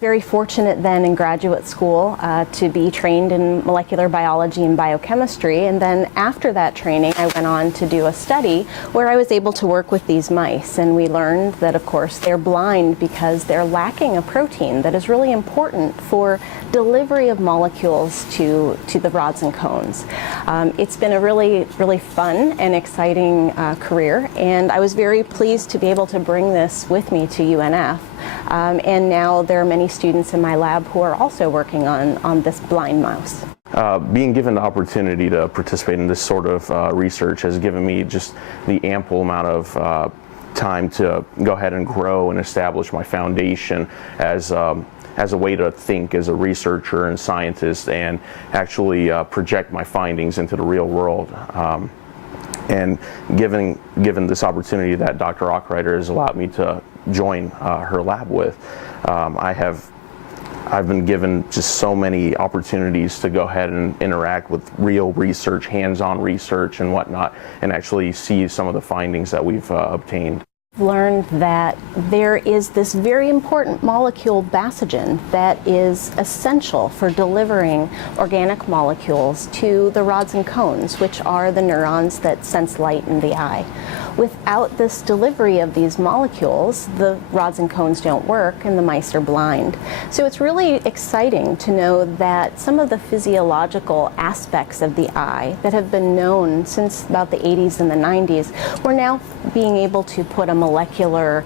Very fortunate then in graduate school to be trained in molecular biology and biochemistry, and then after that training I went on to do a study where I was able to work with these mice, and we learned that of course they're blind because they're lacking a protein that is really important for delivery of molecules to the rods and cones. It's been a really fun and exciting career, and I was very pleased to be able to bring this with me to UNF. And now there are many students in my lab who are also working on this blind mouse. Being given the opportunity to participate in this sort of research has given me just the ample amount of time to go ahead and grow and establish my foundation as a way to think as a researcher and scientist, and actually project my findings into the real world. And given this opportunity that Dr. Ochrietor has allowed me to join her lab with, I've been given just so many opportunities to go ahead and interact with real research, hands-on research and whatnot, and actually see some of the findings that we've obtained. Learned that there is this very important molecule, basogen, that is essential for delivering organic molecules to the rods and cones, which are the neurons that sense light in the eye. Without this delivery of these molecules, the rods and cones don't work and the mice are blind. So it's really exciting to know that some of the physiological aspects of the eye that have been known since about the 80s and the 90s, we're now being able to put a molecular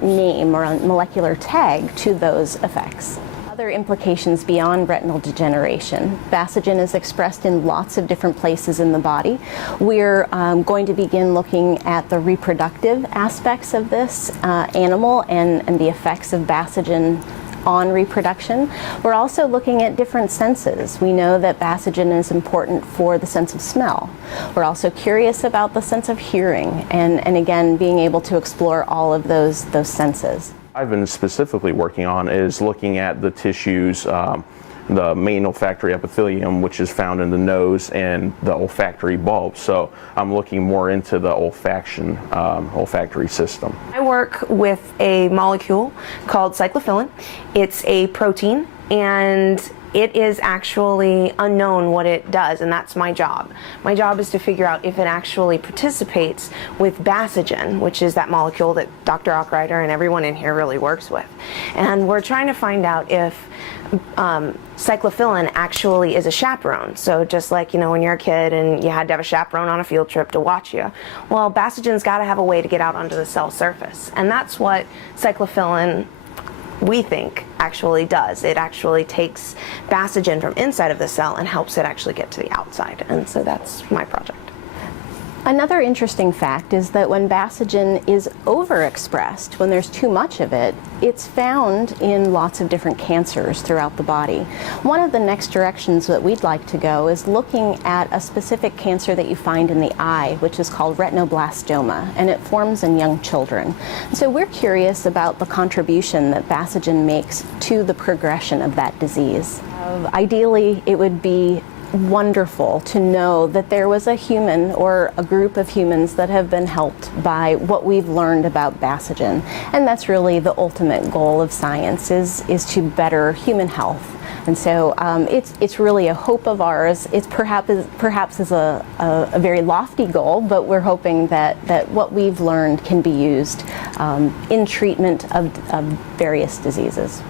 name or a molecular tag to those effects. Other implications beyond retinal degeneration. Basogen is expressed in lots of different places in the body. We're going to begin looking at the reproductive aspects of this animal and the effects of basogen on reproduction. We're also looking at different senses. We know that basogen is important for the sense of smell. We're also curious about the sense of hearing, and again, being able to explore all of those senses. I've been specifically working on is looking at the tissues, the main olfactory epithelium, which is found in the nose, and the olfactory bulb. So I'm looking more into the olfactory system. I work with a molecule called cyclophilin. It's a protein, and it is actually unknown what it does, and that's my job. My job is to figure out if it actually participates with basogen, which is that molecule that Dr. Ochrietor and everyone in here really works with. And we're trying to find out if cyclophilin actually is a chaperone. So just like, you know, when you're a kid and you had to have a chaperone on a field trip to watch you, well, basogen's got to have a way to get out onto the cell surface. And that's what cyclophilin, we think, actually does. It actually takes basogen from inside of the cell and helps it actually get to the outside. And so that's my project. Another interesting fact is that when basogen is overexpressed, when there's too much of it, it's found in lots of different cancers throughout the body. One of the next directions that we'd like to go is looking at a specific cancer that you find in the eye, which is called retinoblastoma, and it forms in young children. So we're curious about the contribution that basogen makes to the progression of that disease. Ideally, it would be wonderful to know that there was a human or a group of humans that have been helped by what we've learned about basogen. And that's really the ultimate goal of science, is to better human health. And so it's really a hope of ours. It's perhaps is a very lofty goal, but we're hoping that what we've learned can be used in treatment of various diseases.